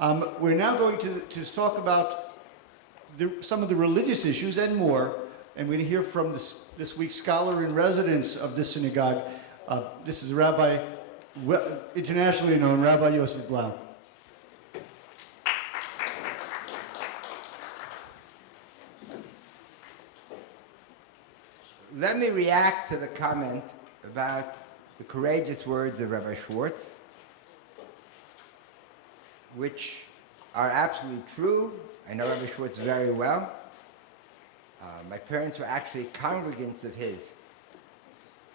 We're now going to talk about some of the religious issues and more, and we're going to hear from this week's scholar in residence of this synagogue. This is Rabbi, internationally known Rabbi Yosef Blau. Let me react to the comment about the courageous words of Rabbi Schwartz, which are absolutely true. I know Rabbi Schwartz very well. My parents were actually congregants of his.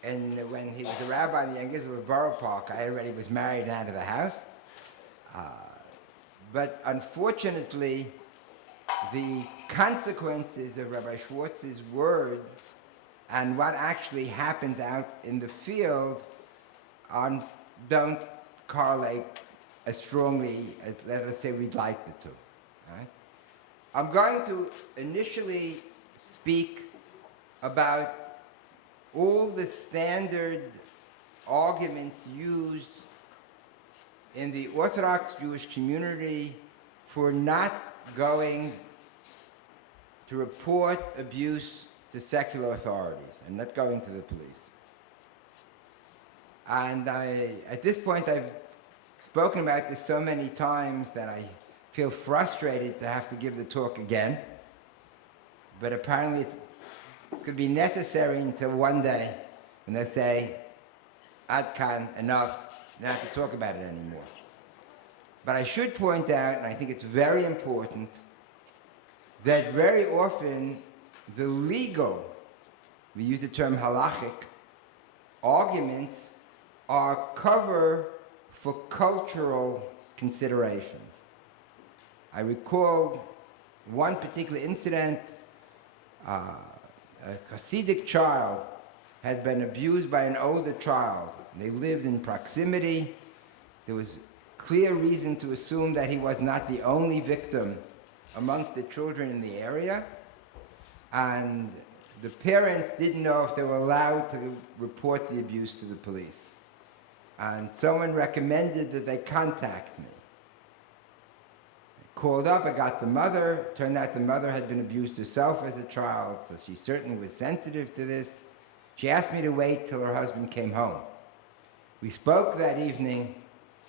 And when he was a rabbi in the Young Borough Park, I already was married and out of the house. But unfortunately, the consequences of Rabbi Schwartz's word and what actually happens out in the field don't correlate as strongly as, let us say, we'd like it to. Right? I'm going to initially speak about all the standard arguments used in the Orthodox Jewish community for not going to report abuse to secular authorities and not going to the police. And at this point, I've spoken about this so many times that I feel frustrated to have to give the talk again. But apparently it's going to be necessary until one day when they say, Ad kan, enough, you don't have to talk about it anymore. But I should point out, and I think it's very important, that very often the legal, we use the term halachic, arguments are cover for cultural considerations. I recall one particular incident. A Hasidic child had been abused by an older child. They lived in proximity. There was clear reason to assume that he was not the only victim amongst the children in the area. And the parents didn't know if they were allowed to report the abuse to the police. And someone recommended that they contact me. I called up, I got the mother. Turned out the mother had been abused herself as a child, so she certainly was sensitive to this. She asked me to wait till her husband came home. We spoke that evening,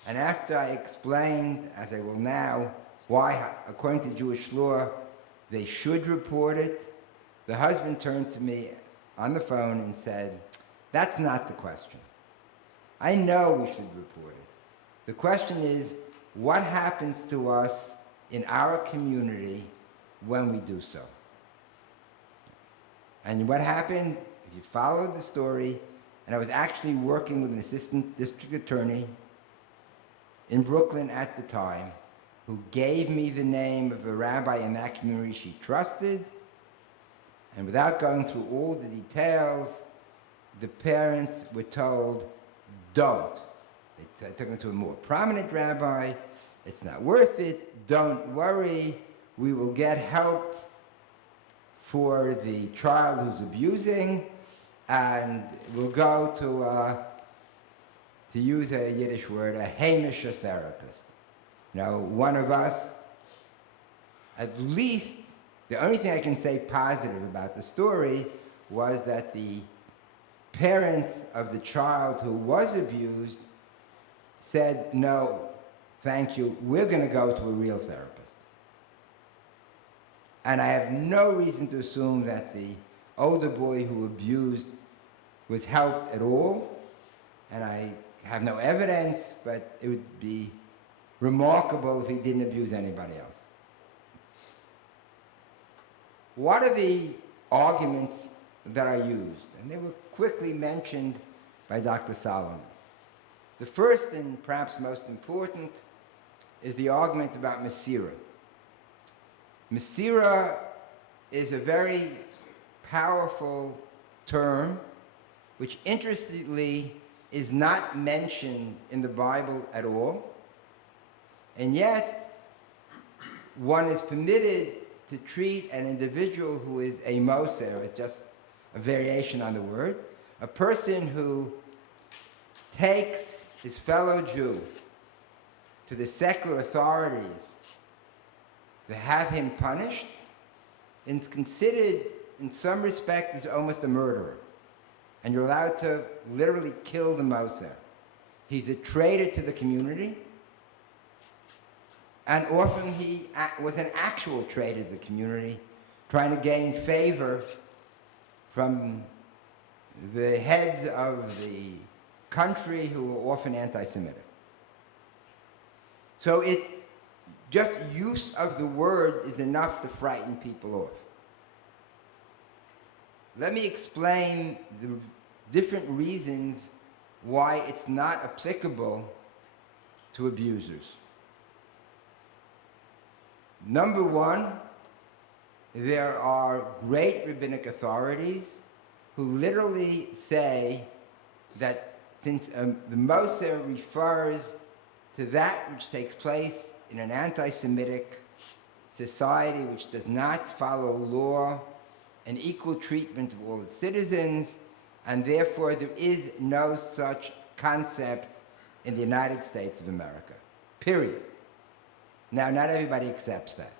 and after I explained, as I will now, why, according to Jewish law, they should report it, the husband turned to me on the phone and said, "That's not the question. I know we should report it. The question is, what happens to us in our community when we do so?" And what happened, if you followed the story, and I was actually working with an assistant district attorney in Brooklyn at the time, who gave me the name of a rabbi in that community she trusted, and without going through all the details, the parents were told, don't. They took them to a more prominent rabbi. It's not worth it. Don't worry. We will get help for the child who's abusing, and we'll go to use a Yiddish word, a heimische therapist. Now, one of us, at least, the only thing I can say positive about the story was that the parents of the child who was abused said, no, thank you, we're going to go to a real therapist. And I have no reason to assume that the older boy who abused was helped at all, and I have no evidence, but it would be remarkable if he didn't abuse anybody else. What are the arguments that are used? And they were quickly mentioned by Dr. Solomon. The first and perhaps most important is the argument about Masira. Masira is a very powerful term which, interestingly, is not mentioned in the Bible at all, and yet one is permitted to treat an individual who is a moser, it's just a variation on the word, a person who takes his fellow Jew to the secular authorities to have him punished is considered, in some respect, as almost a murderer. And you're allowed to literally kill the Moser. He's a traitor to the community, and often he was an actual traitor to the community, trying to gain favor from the heads of the country who were often anti-Semitic. So just use of the word is enough to frighten people off. Let me explain the different reasons why it's not applicable to abusers. Number one, there are great rabbinic authorities who literally say that since the Moser refers to that which takes place in an anti-Semitic society which does not follow law and equal treatment of all its citizens, and therefore there is no such concept in the United States of America, period. Now, not everybody accepts that.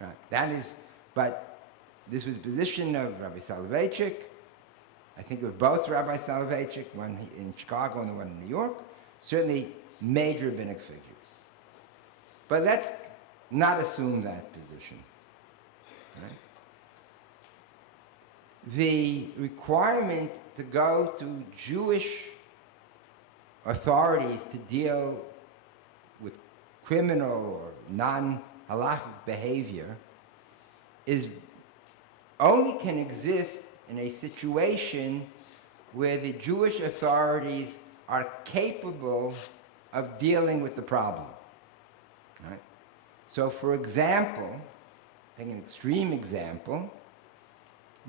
Right? But this was the position of Rabbi Soloveitchik. I think it was both Rabbi Soloveitchik, one in Chicago and the one in New York, certainly major rabbinic figures. But let's not assume that position. Right? The requirement to go to Jewish authorities to deal with criminal or non-halachic behavior only can exist in a situation where the Jewish authorities are capable of dealing with the problem. Right? So, for example, take an extreme example,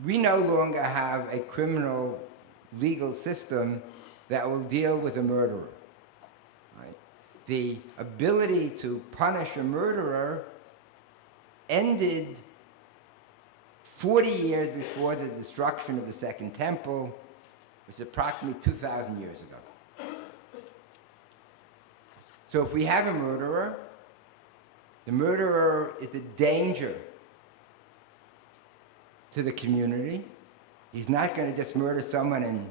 we no longer have a criminal legal system that will deal with a murderer. Right? The ability to punish a murderer ended 40 years before the destruction of the Second Temple, which is approximately 2,000 years ago. So if we have a murderer, the murderer is a danger to the community. He's not going to just murder someone and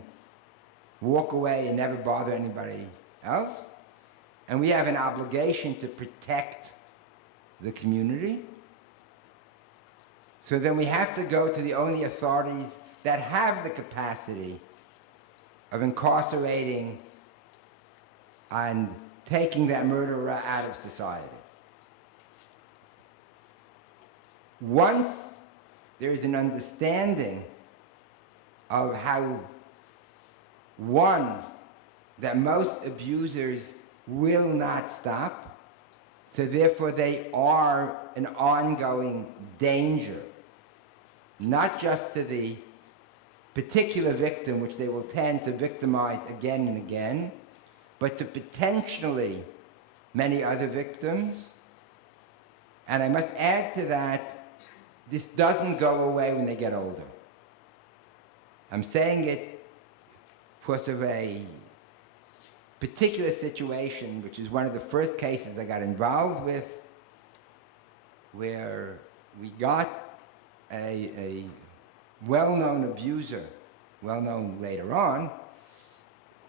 walk away and never bother anybody else. And we have an obligation to protect the community. So then we have to go to the only authorities that have the capacity of incarcerating and taking that murderer out of society. Once there is an understanding of how, one, that most abusers will not stop, so therefore they are an ongoing danger, not just to the particular victim, which they will tend to victimize again and again, but to potentially many other victims. And I must add to that, this doesn't go away when they get older. I'm saying it because of a particular situation, which is one of the first cases I got involved with, where we got a well-known abuser, well-known later on,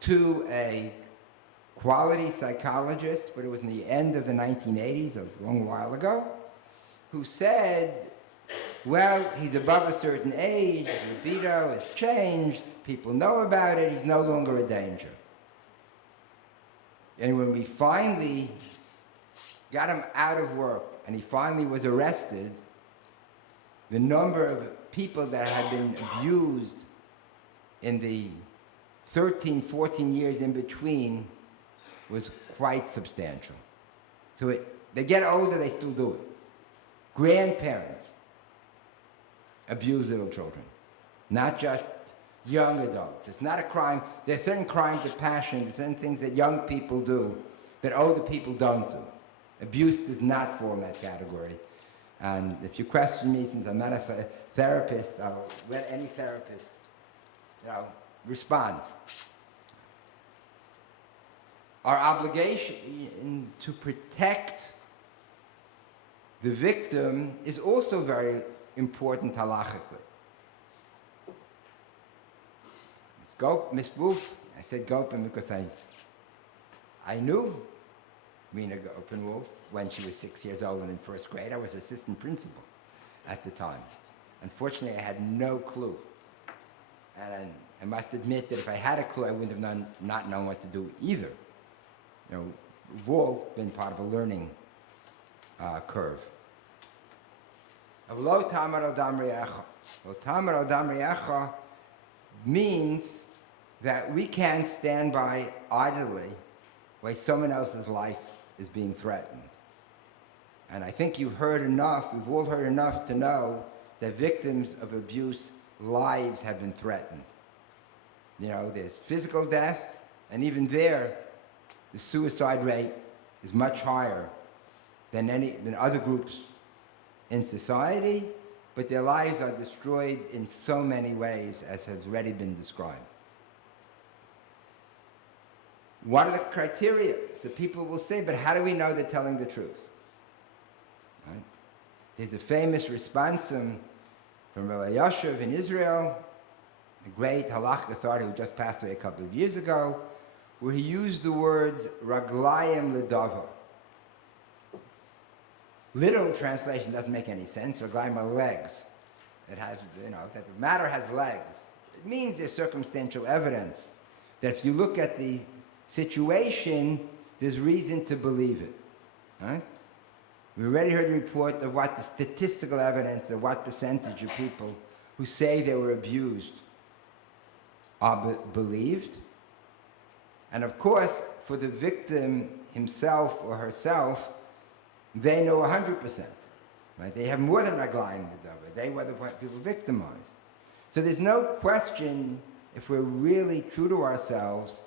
to a quality psychologist, but it was in the end of the 1980s, a long while ago, who said, well, he's above a certain age, libido has changed, people know about it, he's no longer a danger. And when we finally got him out of work and he finally was arrested, the number of people that had been abused in the 13, 14 years in between was quite substantial. So they get older, they still do it. Grandparents abuse little children, not just young adults. It's not a crime. There are certain crimes of passion, there are certain things that young people do that older people don't do. Abuse does not fall in that category. And if you question me, since I'm not a therapist, I'll let any therapist, respond. our obligation to protect the victim is also very important halachically. Miss Wolf, I said Gopin because I knew Rena Gopin-Wolf when she was 6 years old and in first grade. I was her assistant principal at the time. Unfortunately, I had no clue. And I must admit that if I had a clue, I wouldn't have not known what to do either. You know, we've all been part of a learning curve. Lo tamar al dam re'echa. Lo tamar al dam re'echa means that we can't stand by idly while someone else's life is being threatened. And I think you've heard enough, we've all heard enough to know that victims of abuse, lives have been threatened. You know, there's physical death, and even there, the suicide rate is much higher than other groups in society, but their lives are destroyed in so many ways, as has already been described. What are the criteria? So people will say, but how do we know they're telling the truth? Right? There's a famous responsum from Rabbi Yosef in Israel, a great halachic authority who just passed away a couple of years ago, where he used the words raglayim ledava. Literal translation doesn't make any sense. Raglayim are legs. It has, you know, that the matter has legs. It means there's circumstantial evidence that if you look at the situation, there's reason to believe it. Right? We already heard a report of what the statistical evidence of what percentage of people who say they were abused are believed. And of course, for the victim himself or herself, they know 100%. Right? They have more than raglayim ledava. They were the people victimized. So there's no question, if we're really true to ourselves,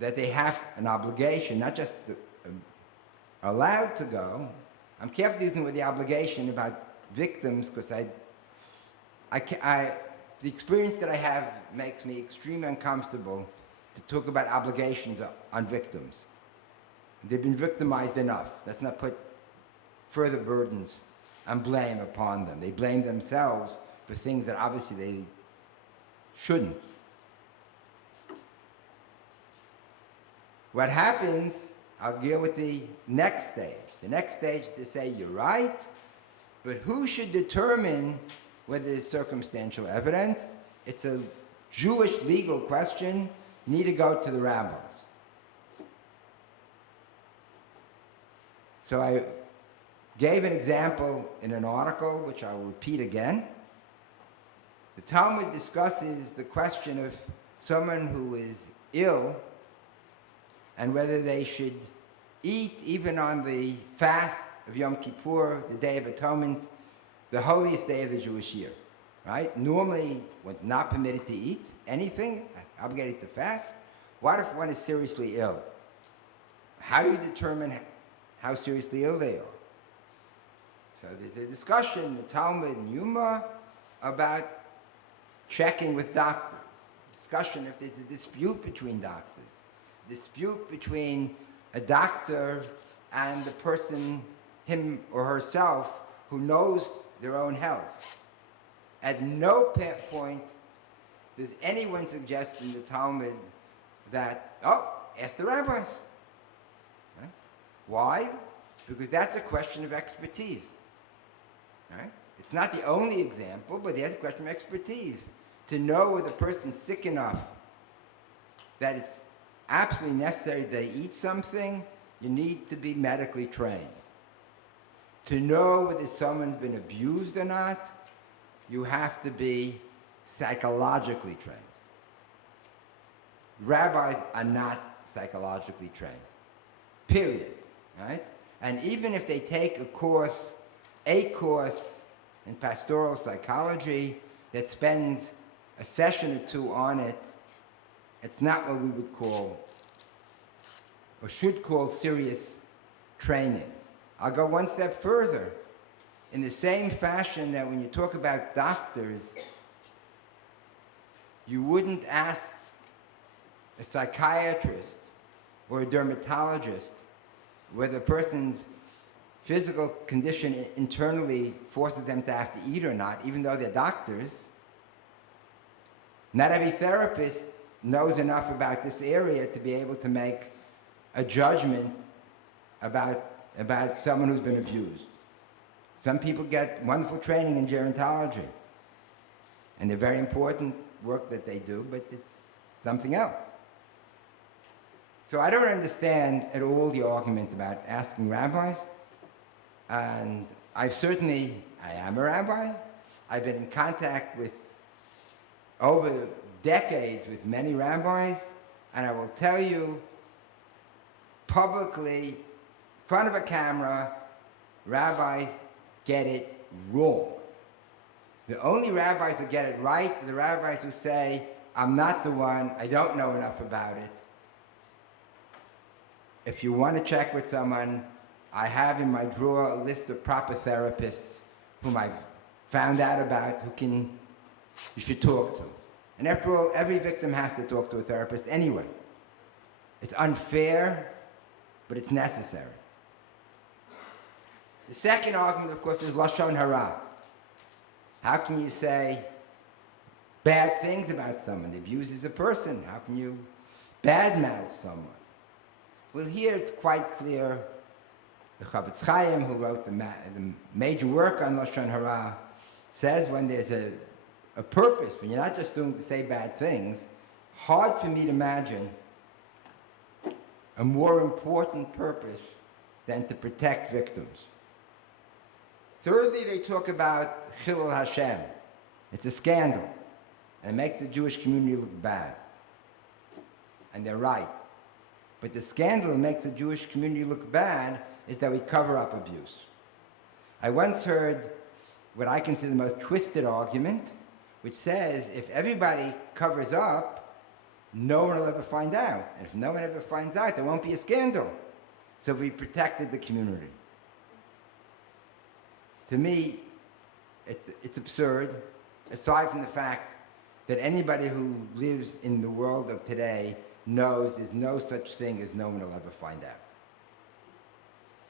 that they have an obligation, not just allowed to go. I'm careful using the word the obligation about victims because the experience that I have makes me extremely uncomfortable to talk about obligations on victims. They've been victimized enough. Let's not put further burdens and blame upon them. They blame themselves for things that obviously they shouldn't. What happens, I'll deal with the next stage. The next stage is to say, you're right, but who should determine whether there's circumstantial evidence? It's a Jewish legal question. You need to go to the rabbis. So I gave an example in an article, which I'll repeat again. The Talmud discusses the question of someone who is ill and whether they should eat even on the fast of Yom Kippur, the Day of Atonement, the holiest day of the Jewish year, right? Normally, one's not permitted to eat anything, obligated to fast. What if one is seriously ill? How do you determine how seriously ill they are? So there's a discussion in the Talmud and Yuma about checking with doctors. Discussion if there's a dispute between doctors. Dispute between a doctor and the person, him or herself, who knows their own health. At no point does anyone suggest in the Talmud that, ask the rabbis. Right? Why? Because that's a question of expertise. Right? It's not the only example, but there's a question of expertise. To know whether the person's sick enough that it's absolutely necessary that they eat something, you need to be medically trained. To know whether someone's been abused or not, you have to be psychologically trained. Rabbis are not psychologically trained, period, right? And even if they take a course in pastoral psychology that spends a session or two on it, it's not what we would call, or should call, serious training. I'll go one step further. In the same fashion that when you talk about doctors, you wouldn't ask a psychiatrist or a dermatologist, where the person's physical condition internally forces them to have to eat or not, even though they're doctors. Not every therapist knows enough about this area to be able to make a judgment about someone who's been abused. Some people get wonderful training in gerontology, and they're very important work that they do, but it's something else. So I don't understand at all the argument about asking rabbis, and I am a rabbi. I've been in contact with, over decades, with many rabbis, and I will tell you publicly, in front of a camera, rabbis get it wrong. The only rabbis who get it right are the rabbis who say, I'm not the one, I don't know enough about it. If you want to check with someone, I have in my drawer a list of proper therapists whom I've found out about you should talk to. And after all, every victim has to talk to a therapist anyway. It's unfair, but it's necessary. The second argument, of course, is Lashon Hara. How can you say bad things about someone? He abuses a person. How can you badmouth someone? Well, here it's quite clear. The Chavetz Chaim, who wrote the major work on Lashon Hara, says when there's a purpose, when you're not just doing to say bad things, hard for me to imagine a more important purpose than to protect victims. Thirdly, they talk about Chilul Hashem. It's a scandal, and it makes the Jewish community look bad. And they're right. But the scandal that makes the Jewish community look bad is that we cover up abuse. I once heard what I consider the most twisted argument, which says if everybody covers up, no one will ever find out. And if no one ever finds out, there won't be a scandal. So we protected the community. To me, it's absurd, aside from the fact that anybody who lives in the world of today knows there's no such thing as no one will ever find out.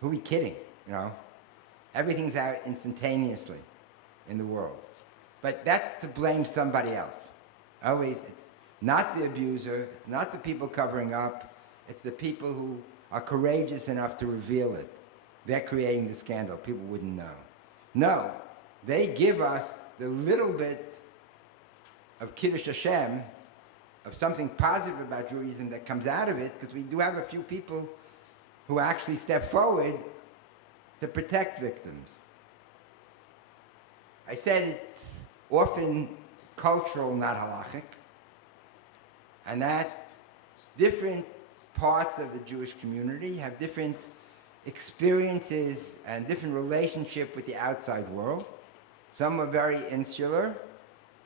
Who are we kidding, you know? Everything's out instantaneously in the world. But that's to blame somebody else. Always, it's not the abuser, it's not the people covering up, it's the people who are courageous enough to reveal it. They're creating the scandal, people wouldn't know. No, they give us the little bit of Kiddush Hashem, of something positive about Judaism that comes out of it, because we do have a few people who actually step forward to protect victims. I said it's often cultural, not halachic, and that different parts of the Jewish community have different experiences and different relationship with the outside world. Some are very insular,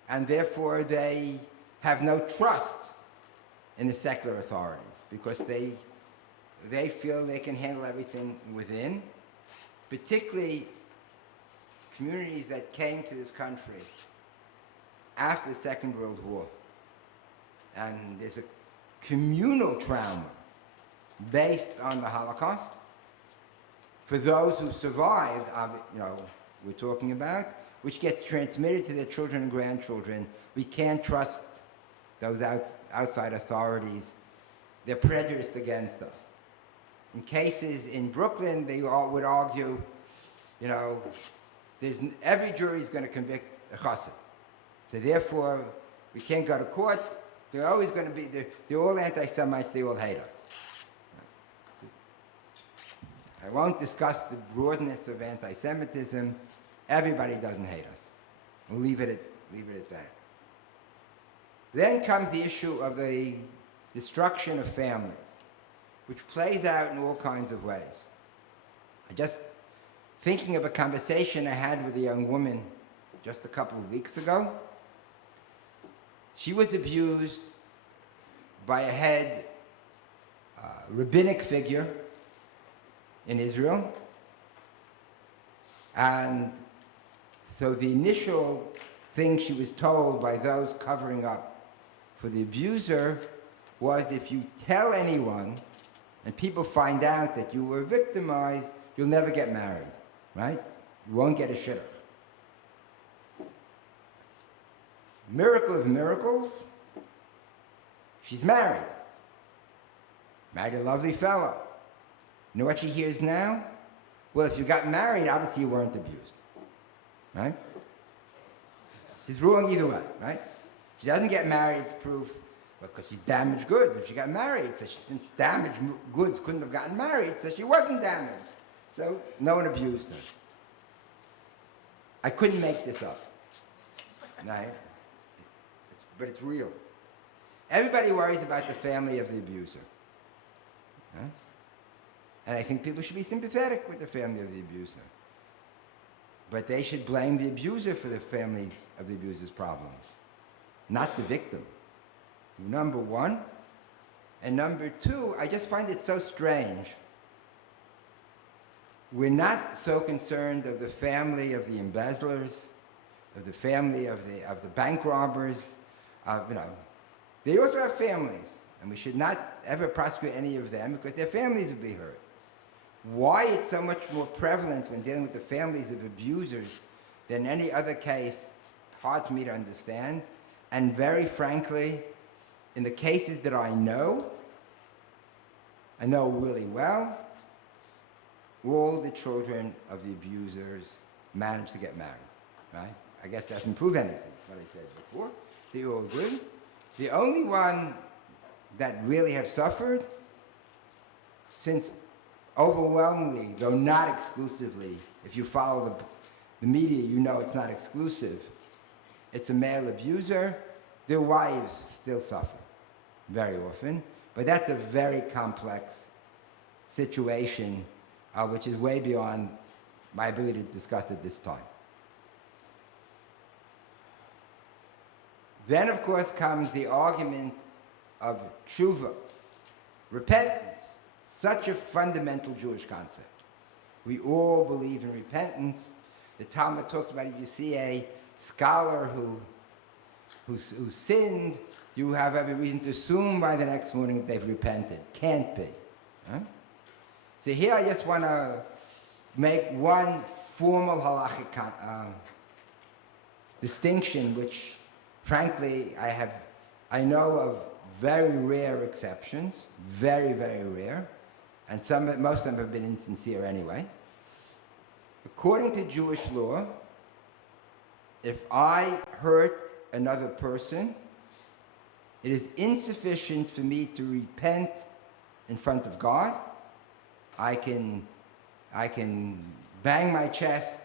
and therefore they have no trust in the secular authorities because they feel they can handle everything within, particularly communities that came to this country after the Second World War. And there's a communal trauma based on the Holocaust. For those who survived, we're talking about, which gets transmitted to their children and grandchildren. We can't trust those outside authorities. They're prejudiced against us. In cases in Brooklyn, they all would argue, every jury is going to convict a chassid. So therefore, we can't go to court. They're always going to be, they're all anti-Semites, they all hate us. I won't discuss the broadness of anti-Semitism. Everybody doesn't hate us. We'll leave it at that. Then comes the issue of the destruction of families, which plays out in all kinds of ways. Just thinking of a conversation I had with a young woman just a couple of weeks ago. She was abused by a head rabbinic figure in Israel. And so the initial thing she was told by those covering up for the abuser was, if you tell anyone and people find out that you were victimized, you'll never get married, right? You won't get a shidduch. Miracle of miracles, she's married. Married a lovely fellow. You know what she hears now? Well, if you got married, obviously you weren't abused, right? She's wrong either way, right? She doesn't get married, it's proof, because she's damaged goods. If she got married, so since damaged goods couldn't have gotten married, so she wasn't damaged. So no one abused her. I couldn't make this up, right? But it's real. Everybody worries about the family of the abuser. Huh? And I think people should be sympathetic with the family of the abuser. But they should blame the abuser for the family of the abuser's problems, not the victim. Number one. And number two, I just find it so strange. We're not so concerned of the family of the embezzlers, of the family of the bank robbers. They also have families, and we should not ever prosecute any of them because their families will be hurt. Why it's so much more prevalent when dealing with the families of abusers than any other case, hard for me to understand. And very frankly, in the cases that I know really well, all the children of the abusers managed to get married, right? I guess that doesn't prove anything, what I said before. They all agree. The only one that really have suffered, since overwhelmingly, though not exclusively, if you follow the media, you know it's not exclusive, it's a male abuser, their wives still suffer very often, but that's a very complex situation, which is way beyond my ability to discuss at this time. Then, of course, comes the argument of tshuva, repentance, such a fundamental Jewish concept. We all believe in repentance. The Talmud talks about if you see a scholar who sinned, you have every reason to assume by the next morning that they've repented. Can't be. Huh? So here I just want to make one formal halachic distinction, which frankly I know of very rare exceptions, very, very rare, and most of them have been insincere anyway. According to Jewish law, if I hurt another person, it is insufficient for me to repent in front of God. I can bang my chest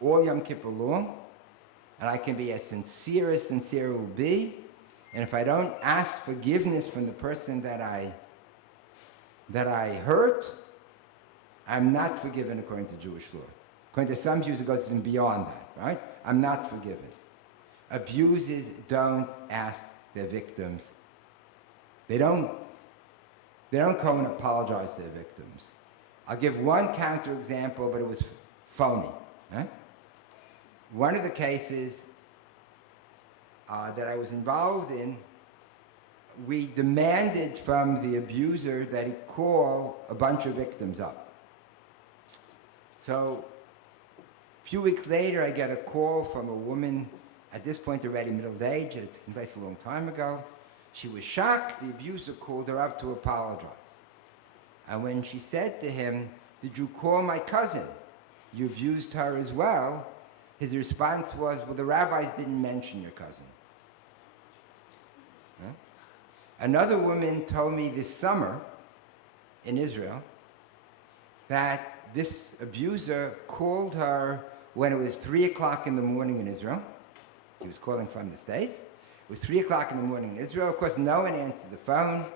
all Yom Kippur long, and I can be as sincere will be. And if I don't ask forgiveness from the person that I hurt, I'm not forgiven according to Jewish law. According to some Jews, it goes even beyond that, right? I'm not forgiven. Abusers don't ask their victims. They don't come and apologize to their victims. I'll give one counterexample, but it was phony. Right? One of the cases that I was involved in, we demanded from the abuser that he call a bunch of victims up. So a few weeks later, I get a call from a woman, at this point already middle age, it had taken place a long time ago. She was shocked. The abuser called her up to apologize. And when she said to him, "Did you call my cousin? You abused her as well," his response was, "Well, the rabbis didn't mention your cousin." Huh? Another woman told me this summer in Israel that this abuser called her when it was 3 o'clock in the morning in Israel. He was calling from the States. It was 3 o'clock in the morning in Israel. Of course, no one answered the phone.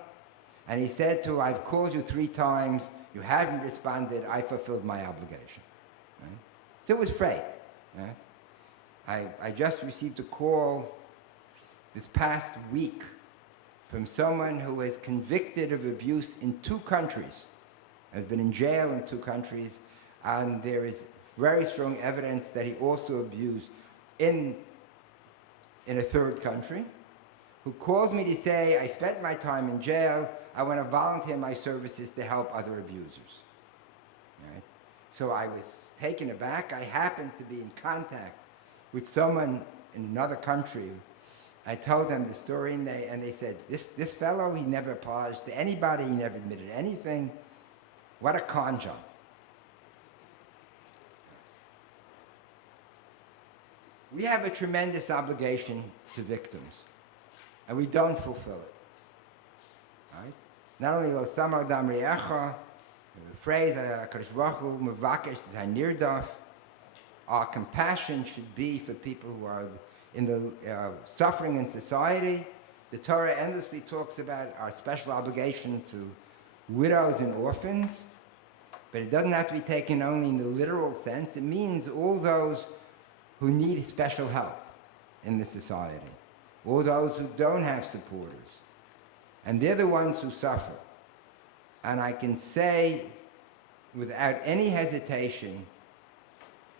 And he said to her, "I've called you 3 times. You haven't responded. I fulfilled my obligation." Right? So it was fake. Right? I just received a call this past week from someone who was convicted of abuse in 2 countries, has been in jail in 2 countries, and there is very strong evidence that he also abused in a 3rd country, who called me to say, "I spent my time in jail. I want to volunteer my services to help other abusers. Right? So I was taken aback. I happened to be in contact with someone in another country. I told them the story, and they said, this fellow, he never apologized to anybody, he never admitted anything. What a con job. We have a tremendous obligation to victims, and we don't fulfill it. Right? Not only lo samar dam re'echa, the phrase HaKadosh Baruch Hu mevakesh hanirdaf, our compassion should be for people who are in the suffering in society. The Torah endlessly talks about our special obligation to widows and orphans, but it doesn't have to be taken only in the literal sense. It means all those who need special help in the society, all those who don't have supporters. And they're the ones who suffer. And I can say without any hesitation,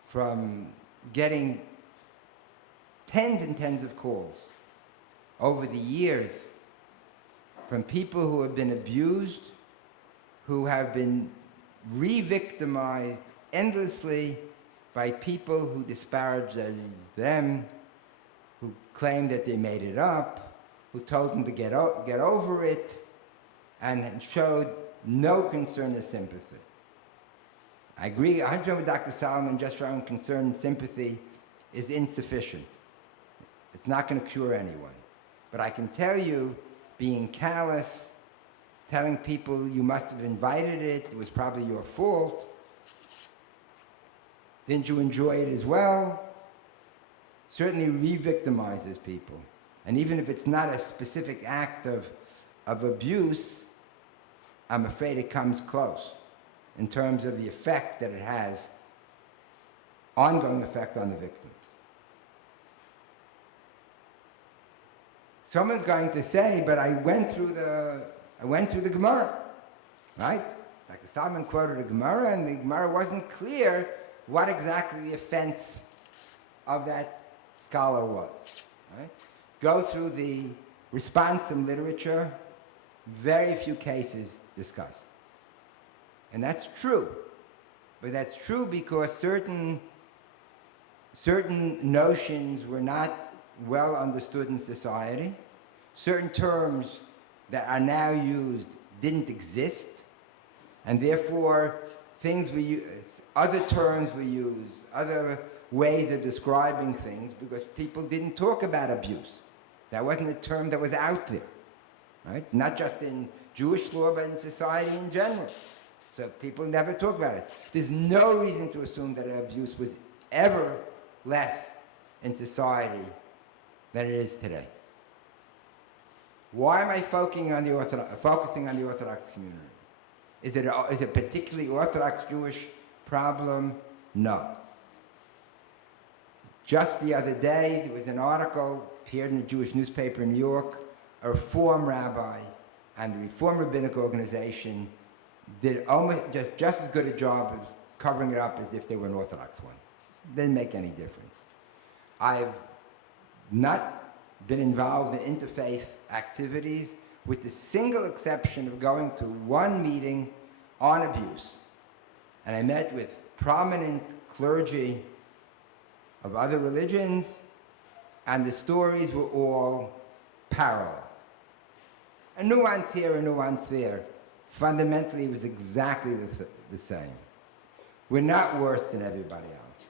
from getting tens and tens of calls over the years from people who have been abused, who have been re-victimized endlessly by people who disparage them, who claim that they made it up, who told them to get over it, and showed no concern or sympathy. I agree 100% with Dr. Solomon, just our own concern and sympathy is insufficient. It's not going to cure anyone. But I can tell you, being callous, telling people you must have invited it, it was probably your fault, didn't you enjoy it as well, certainly re-victimizes people. And even if it's not a specific act of abuse, I'm afraid it comes close in terms of the effect that it has, ongoing effect on the victims. Someone's going to say, but I went through the Gemara, right? Like Solomon quoted a Gemara, and the Gemara wasn't clear what exactly the offense of that scholar was, right? Go through the response in literature, very few cases discussed. And that's true. But that's true because certain notions were not well understood in society. Certain terms that are now used didn't exist. And therefore, things we use, other terms we use, other ways of describing things, because people didn't talk about abuse. That wasn't a term that was out there, right? Not just in Jewish law, but in society in general. So people never talk about it. There's no reason to assume that abuse was ever less in society than it is today. Why am I focusing on the Orthodox community? Is it a particularly Orthodox Jewish problem? No. Just the other day, there was an article appeared in a Jewish newspaper in New York. A Reform rabbi and the Reform Rabbinic Organization did almost just as good a job as covering it up as if they were an Orthodox one. Didn't make any difference. I've not been involved in interfaith activities with the single exception of going to one meeting on abuse. And I met with prominent clergy of other religions, and the stories were all parallel. A nuance here, a nuance there. Fundamentally, it was exactly the same. We're not worse than everybody else,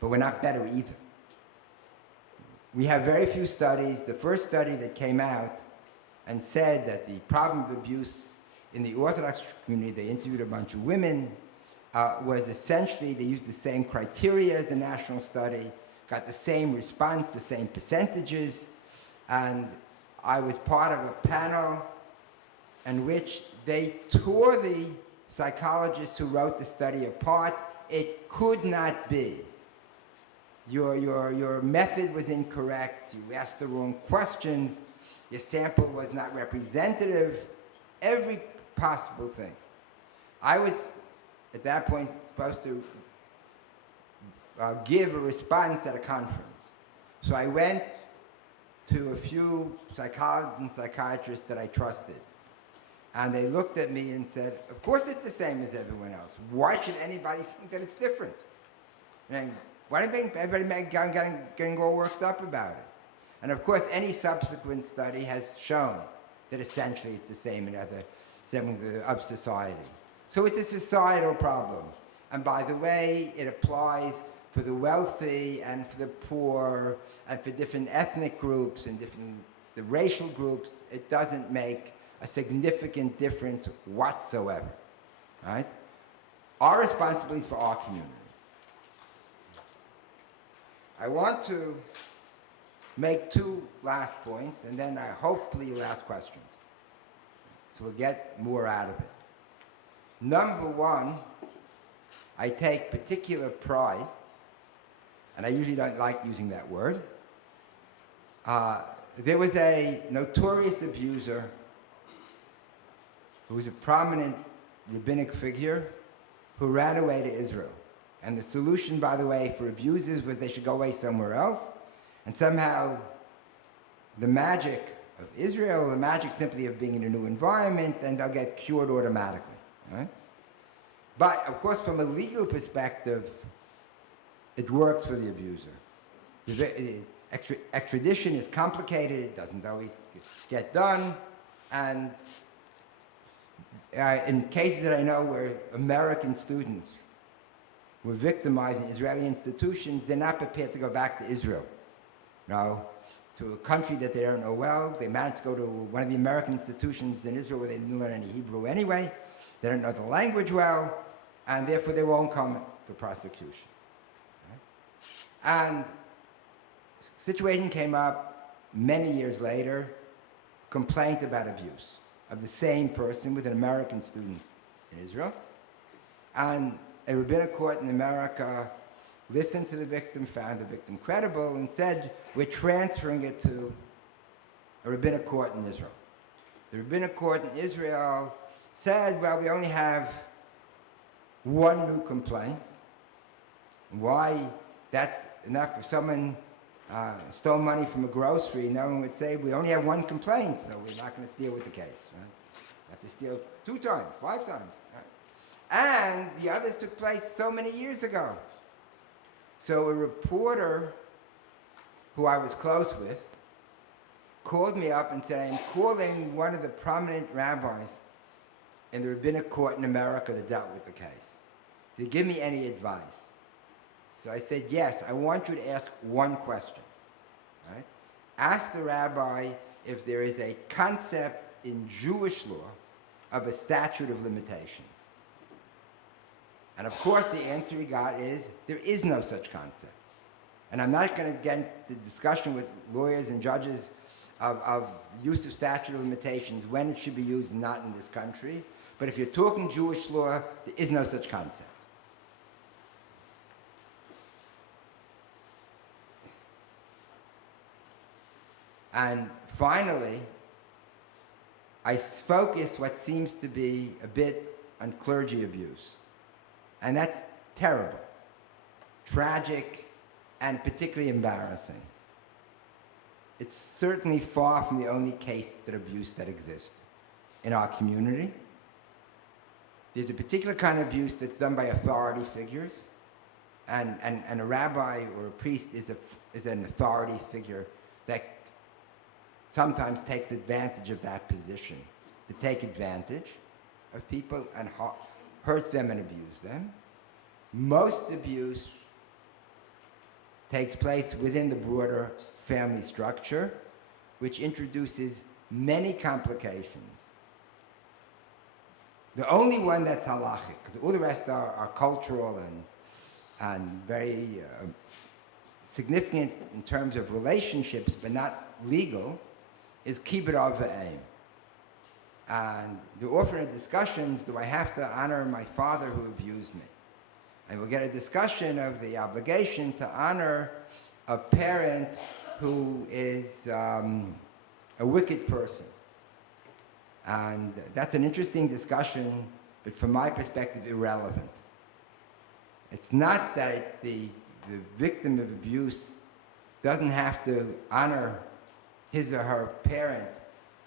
but we're not better either. We have very few studies. The first study that came out and said that the problem of abuse in the Orthodox community, they interviewed a bunch of women, was essentially, they used the same criteria as the national study, got the same response, the same percentages, and I was part of a panel in which they tore the psychologists who wrote the study apart. It could not be. Your method was incorrect. You asked the wrong questions. Your sample was not representative. Every possible thing. I was, at that point, supposed to give a response at a conference. So I went to a few psychologists and psychiatrists that I trusted. And they looked at me and said, of course it's the same as everyone else. Why should anybody think that it's different? And why do everybody getting all worked up about it? And of course, any subsequent study has shown that essentially it's the same in other segments of society. So it's a societal problem. And by the way, it applies for the wealthy and for the poor and for different ethnic groups and the racial groups. It doesn't make a significant difference whatsoever, right? Our responsibility is for our community. I want to make two last points, and then hopefully you'll ask questions. So we'll get more out of it. Number one, I take particular pride, and I usually don't like using that word. There was a notorious abuser who was a prominent rabbinic figure who ran away to Israel. And the solution, by the way, for abusers was they should go away somewhere else. And somehow the magic of Israel, the magic simply of being in a new environment, and they'll get cured automatically. Right? But of course, from a legal perspective, it works for the abuser. Extradition is complicated, it doesn't always get done, and in cases that I know where American students were victimized in Israeli institutions, they're not prepared to go back to Israel. To a country that they don't know well. They managed to go to one of the American institutions in Israel where they didn't learn any Hebrew anyway. They don't know the language well, and therefore they won't come for prosecution. Right? And situation came up many years later, complaint about abuse of the same person with an American student in Israel. And a rabbinic court in America listened to the victim, found the victim credible, and said, we're transferring it to a rabbinic court in Israel. The rabbinic court in Israel said, well, we only have one new complaint. Why that's enough? If someone stole money from a grocery, no one would say, we only have one complaint, so we're not going to deal with the case. Right? You have to steal 2 times, 5 times. Right? And the others took place so many years ago. So a reporter who I was close with called me up and said, I'm calling one of the prominent rabbis in the rabbinic court in America that dealt with the case. Did you give me any advice? So I said, yes, I want you to ask one question. Right? Ask the rabbi if there is a concept in Jewish law of a statute of limitations. And of course the answer he got is, there is no such concept. And I'm not going to get into the discussion with lawyers and judges of use of statute of limitations, when it should be used and not in this country. But if you're talking Jewish law, there is no such concept. And finally, I focused what seems to be a bit on clergy abuse. And that's terrible, tragic, and particularly embarrassing. It's certainly far from the only case of abuse that exists in our community. There's a particular kind of abuse that's done by authority figures, and a rabbi or a priest is an authority figure that sometimes takes advantage of that position, to take advantage of people and hurt them and abuse them. Most abuse takes place within the broader family structure, which introduces many complications. The only one that's halachic, because all the rest are cultural and very significant in terms of relationships, but not legal, is kibbud av v'em. And the often are discussions, do I have to honor my father who abused me? And we'll get a discussion of the obligation to honor a parent who is a wicked person. And that's an interesting discussion, but from my perspective, irrelevant. It's not that the victim of abuse doesn't have to honor his or her parent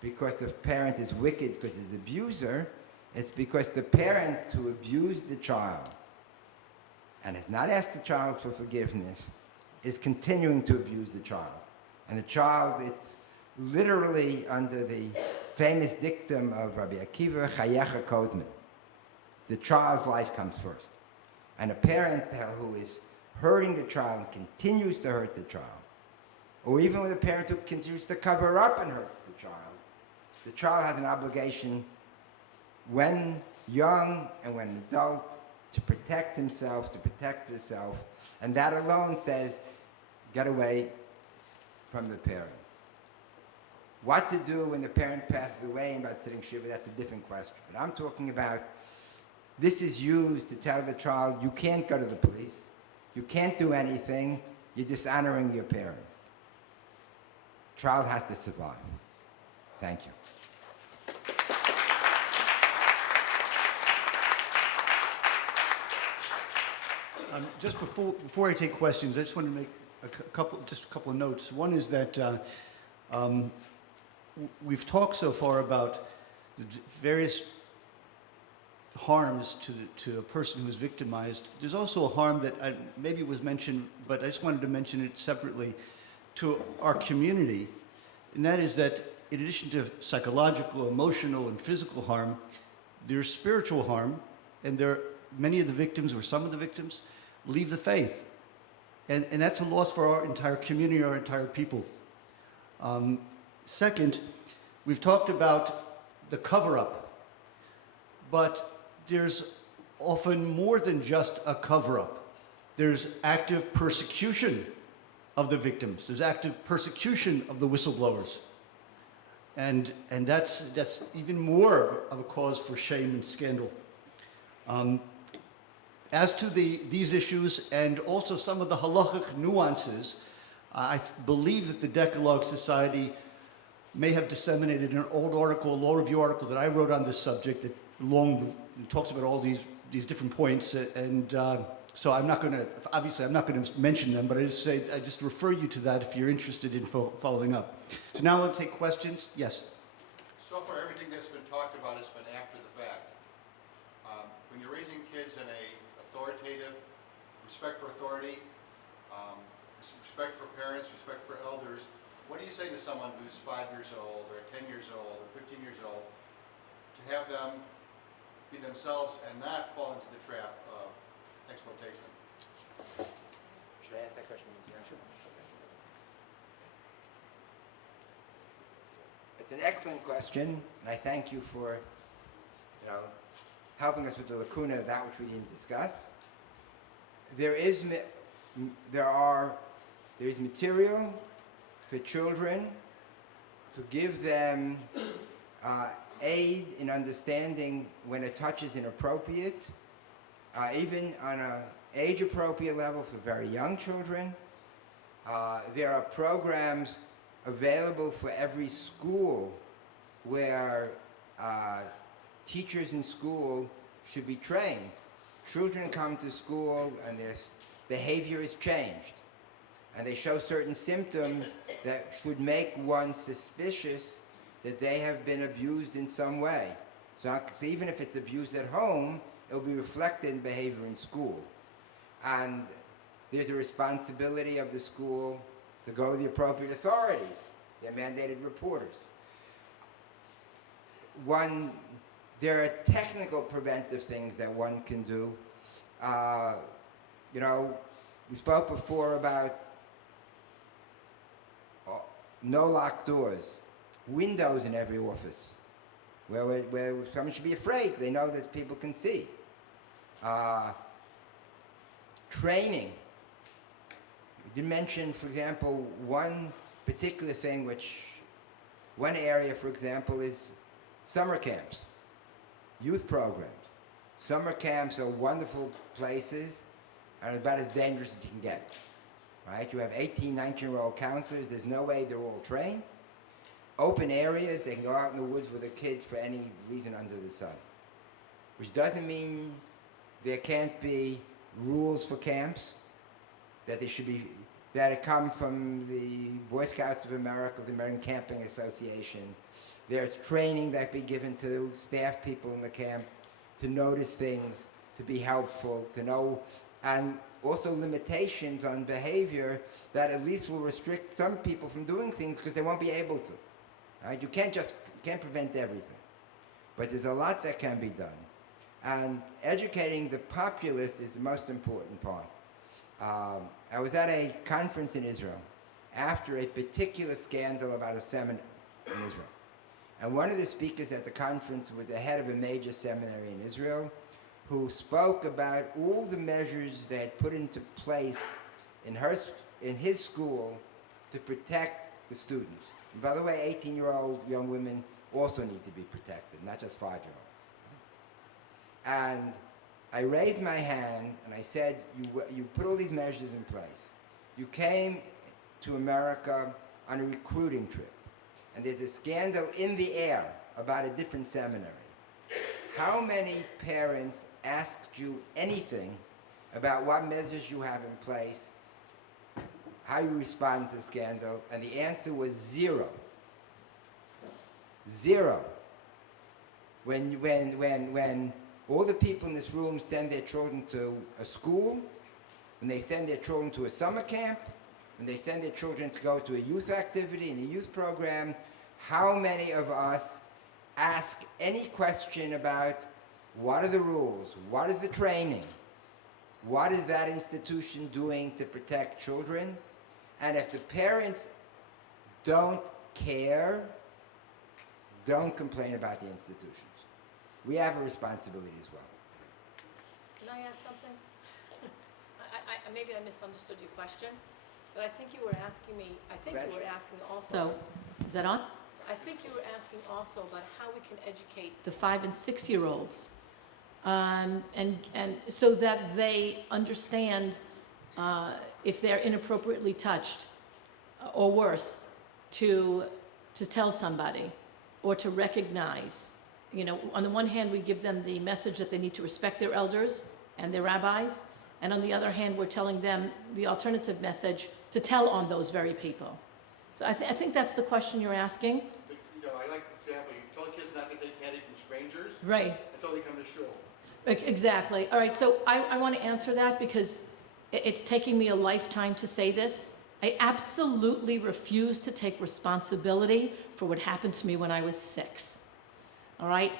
because the parent is wicked because he's an abuser. It's because the parent who abused the child and has not asked the child for forgiveness is continuing to abuse the child. And the child, it's literally under the famous dictum of Rabbi Akiva, Chayecha Kodman. The child's life comes first. And a parent who is hurting the child and continues to hurt the child, or even with a parent who continues to cover up and hurts the child has an obligation when young and when an adult to protect himself, to protect herself, and that alone says, get away from the parent. What to do when the parent passes away and about sitting shiva, that's a different question. But I'm talking about, this is used to tell the child, you can't go to the police, you can't do anything, you're dishonoring your parents. Child has to survive. Thank you. Just before I take questions, I just want to make a couple of notes. One is that we've talked so far about the various harms to a person who's victimized. There's also a harm that maybe was mentioned, but I just wanted to mention it separately, to our community, and that is that in addition to psychological, emotional, and physical harm, there's spiritual harm, and many of the victims, or some of the victims, leave the faith. And that's a loss for our entire community, our entire people. Second, we've talked about the cover-up, but there's often more than just a cover-up. There's active persecution of the victims. There's active persecution of the whistleblowers. And that's even more of a cause for shame and scandal. As to these issues and also some of the halachic nuances, I believe that the Decalogue Society may have disseminated an old article, a law review article that I wrote on this subject that talks about all these different points. And so I'm not going to, obviously I'm not going to mention them, but I just refer you to that if you're interested in following up. So now I'll take questions. Yes? So far, everything that's been talked about has been after the fact. When you're raising kids in a authoritative, respect for authority, respect for parents, respect for elders, what do you say to someone who's 5 years old, or 10 years old, or 15 years old, to have them be themselves and not fall into the trap of exploitation? Should I ask that question? It's an excellent question, and I thank you for, helping us with the lacuna of that which we didn't discuss. There is material for children to give them aid in understanding when a touch is inappropriate, even on an age-appropriate level for very young children. There are programs available for every school where teachers in school should be trained. Children come to school and their behavior is changed, and they show certain symptoms that should make one suspicious that they have been abused in some way. So even if it's abused at home, it'll be reflected in behavior in school. And there's a responsibility of the school to go to the appropriate authorities. They're mandated reporters. There are technical preventive things that one can do. We spoke before about no locked doors, windows in every office, where someone should be afraid. They know that people can see. Training. We did mention, for example, one particular thing, one area, for example, is summer camps. Youth programs. Summer camps are wonderful places and about as dangerous as you can get. Right? You have 18, 19-year-old counselors. There's no way they're all trained. Open areas, they can go out in the woods with a kid for any reason under the sun. Which doesn't mean there can't be rules for camps, that there should be that had come from the Boy Scouts of America, the American Camping Association. There's training that be given to staff people in the camp to notice things, to be helpful, to know, and also limitations on behavior that at least will restrict some people from doing things because they won't be able to. Right? You can't prevent everything, but there's a lot that can be done. And educating the populace is the most important part. I was at a conference in Israel after a particular scandal about a seminary in Israel. And one of the speakers at the conference was the head of a major seminary in Israel who spoke about all the measures they had put into place in his school to protect the students. And by the way, 18-year-old young women also need to be protected, not just 5-year-olds. And I raised my hand and I said, you put all these measures in place. You came to America on a recruiting trip, and there's a scandal in the air about a different seminary. How many parents asked you anything about what measures you have in place, how you respond to the scandal? And the answer was zero. Zero. When all the people in this room send their children to a school, when they send their children to a summer camp, when they send their children to go to a youth activity in a youth program, how many of us ask any question about what are the rules, what is the training, what is that institution doing to protect children? And if the parents don't care, don't complain about the institutions. We have a responsibility as well. Can I add something? Maybe I misunderstood your question, but I think you were asking me, you were asking also. Is that on? I think you were asking also about how we can educate the 5- and 6-year-olds, and so that they understand if they're inappropriately touched, or worse, to tell somebody, or to recognize. You know, on the one hand, we give them the message that they need to respect their elders and their rabbis, and on the other hand, we're telling them the alternative message to tell on those very people. So I think that's the question you're asking. You know, I like the example. You tell kids not to take candy from strangers. Right. Until they come to shul. Exactly. All right, so I want to answer that because it's taking me a lifetime to say this. I absolutely refuse to take responsibility for what happened to me when I was 6. All right?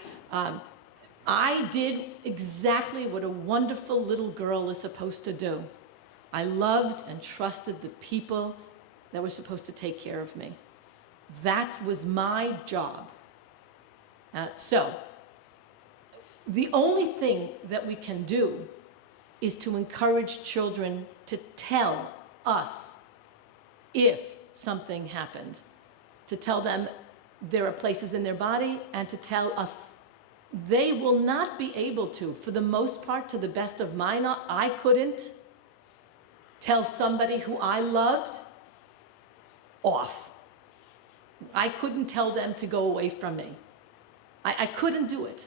I did exactly what a wonderful little girl is supposed to do. I loved and trusted the people that were supposed to take care of me. That was my job. So, the only thing that we can do is to encourage children to tell us if something happened, to tell them there are places in their body, and to tell us. They will not be able to, for the most part, to the best of my knowledge, I couldn't tell somebody who I loved off. I couldn't tell them to go away from me. I couldn't do it.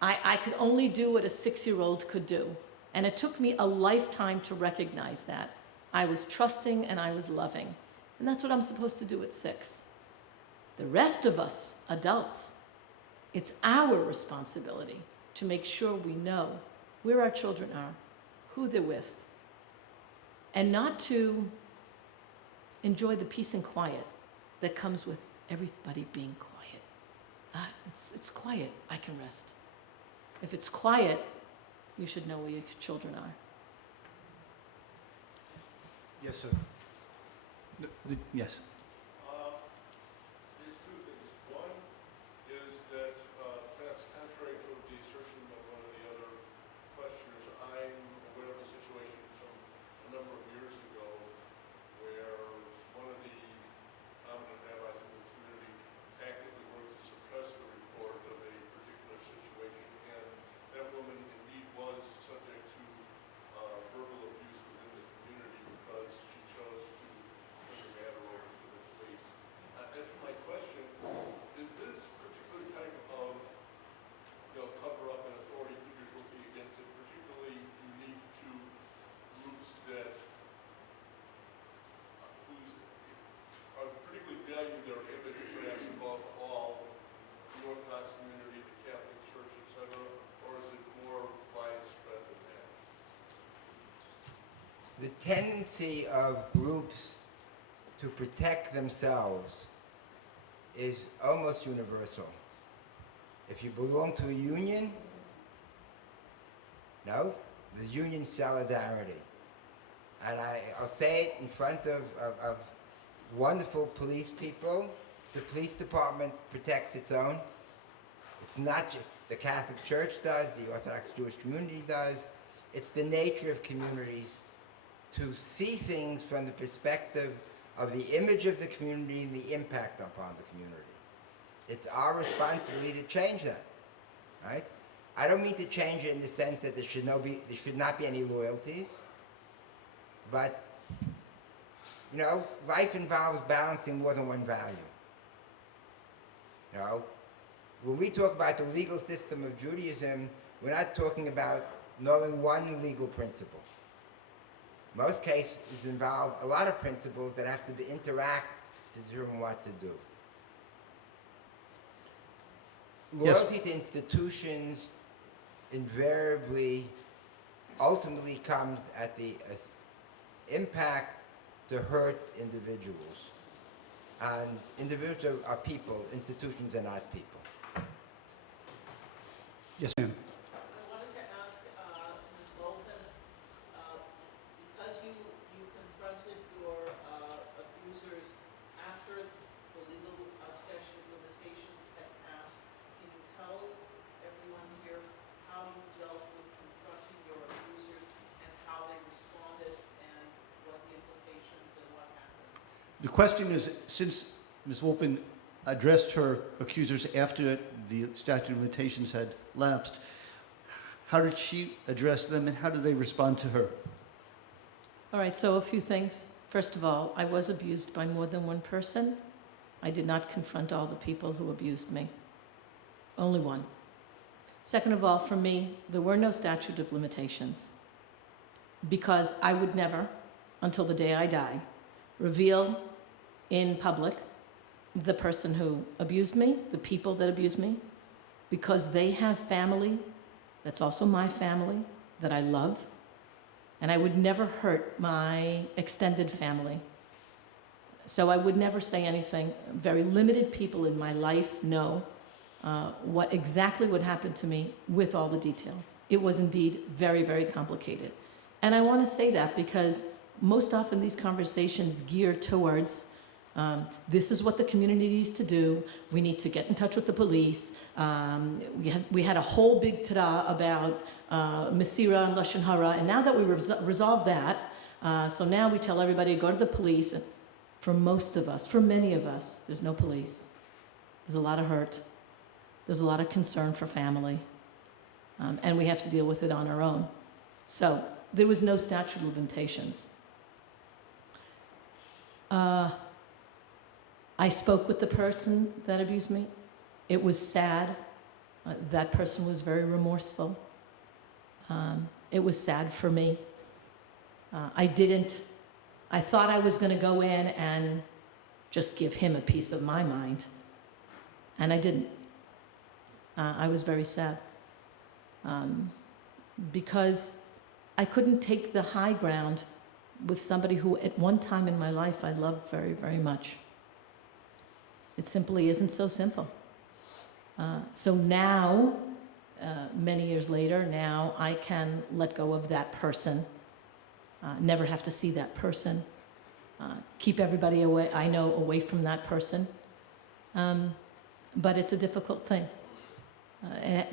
I could only do what a 6-year-old could do. And it took me a lifetime to recognize that. I was trusting and I was loving. And that's what I'm supposed to do at 6. The rest of us, adults, it's our responsibility to make sure we know where our children are, who they're with, and not to enjoy the peace and quiet that comes with everybody being quiet. It's quiet, I can rest. If it's quiet, you should know where your children are. Yes, sir. Yes. There's two things. One is that perhaps contrary to the assertion of one of the other questioners, I'm aware of a situation from a number of years ago where one of the prominent rabbis in the community actively worked to suppress the report of a particular situation, and that woman indeed was subject to verbal abuse within the community because she chose to turn the matter over to the The tendency of groups to protect themselves is almost universal. If you belong to a union, no, there's union solidarity. And I'll say it in front of wonderful police people. The police department protects its own. It's not the Catholic Church does, the Orthodox Jewish community does. It's the nature of communities to see things from the perspective of the image of the community and the impact upon the community. It's our responsibility to change that, right? I don't mean to change it in the sense that there should not be any loyalties, but you know, life involves balancing more than one value. You know, when we talk about the legal system of Judaism, we're not talking about knowing one legal principle. Most cases involve a lot of principles that have to interact to determine what to do. Yes. Loyalty to institutions invariably, ultimately comes at the impact to hurt individuals. And individuals are people, institutions are not people. Yes, ma'am. I wanted to ask Ms. Goldman, because you confronted your abusers after the legal statute of limitations had passed, can you tell everyone here how you dealt with confronting your abusers and how they responded and what the implications and what happened? The question is, since Ms. Wolpin addressed her accusers after the statute of limitations had lapsed, how did she address them and how did they respond to her? All right, so a few things. First of all, I was abused by more than one person. I did not confront all the people who abused me. Only one. Second of all, for me, there were no statute of limitations because I would never, until the day I die, reveal in public the person who abused me, the people that abused me, because they have family that's also my family that I love, and I would never hurt my extended family. So I would never say anything. Very limited people in my life know what exactly would happen to me with all the details. It was indeed very, very complicated. And I want to say that because most often these conversations gear towards this is what the community needs to do. We need to get in touch with the police. We had a whole big ta-da about Mesira and Lashon Hara, and now that we resolved that, so now we tell everybody to go to the police. And for most of us, for many of us, there's no police. There's a lot of hurt. There's a lot of concern for family, and we have to deal with it on our own. So there was no statute of limitations. I spoke with the person that abused me. It was sad. That person was very remorseful. It was sad for me. I thought I was going to go in and just give him a piece of my mind, and I didn't. I was very sad because I couldn't take the high ground with somebody who at one time in my life I loved very, very much. It simply isn't so simple. So now, many years later, now I can let go of that person, never have to see that person, keep everybody away, I know, away from that person. But it's a difficult thing.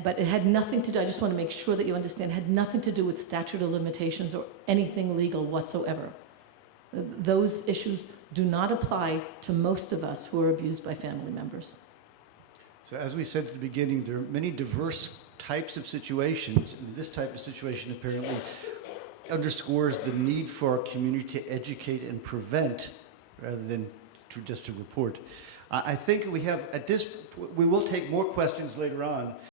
But it had nothing to do, I just want to make sure that you understand, it had nothing to do with statute of limitations or anything legal whatsoever. Those issues do not apply to most of us who are abused by family members. So as we said at the beginning, there are many diverse types of situations, and this type of situation apparently underscores the need for our community to educate and prevent rather than just to report. I think we have, we will take more questions later on.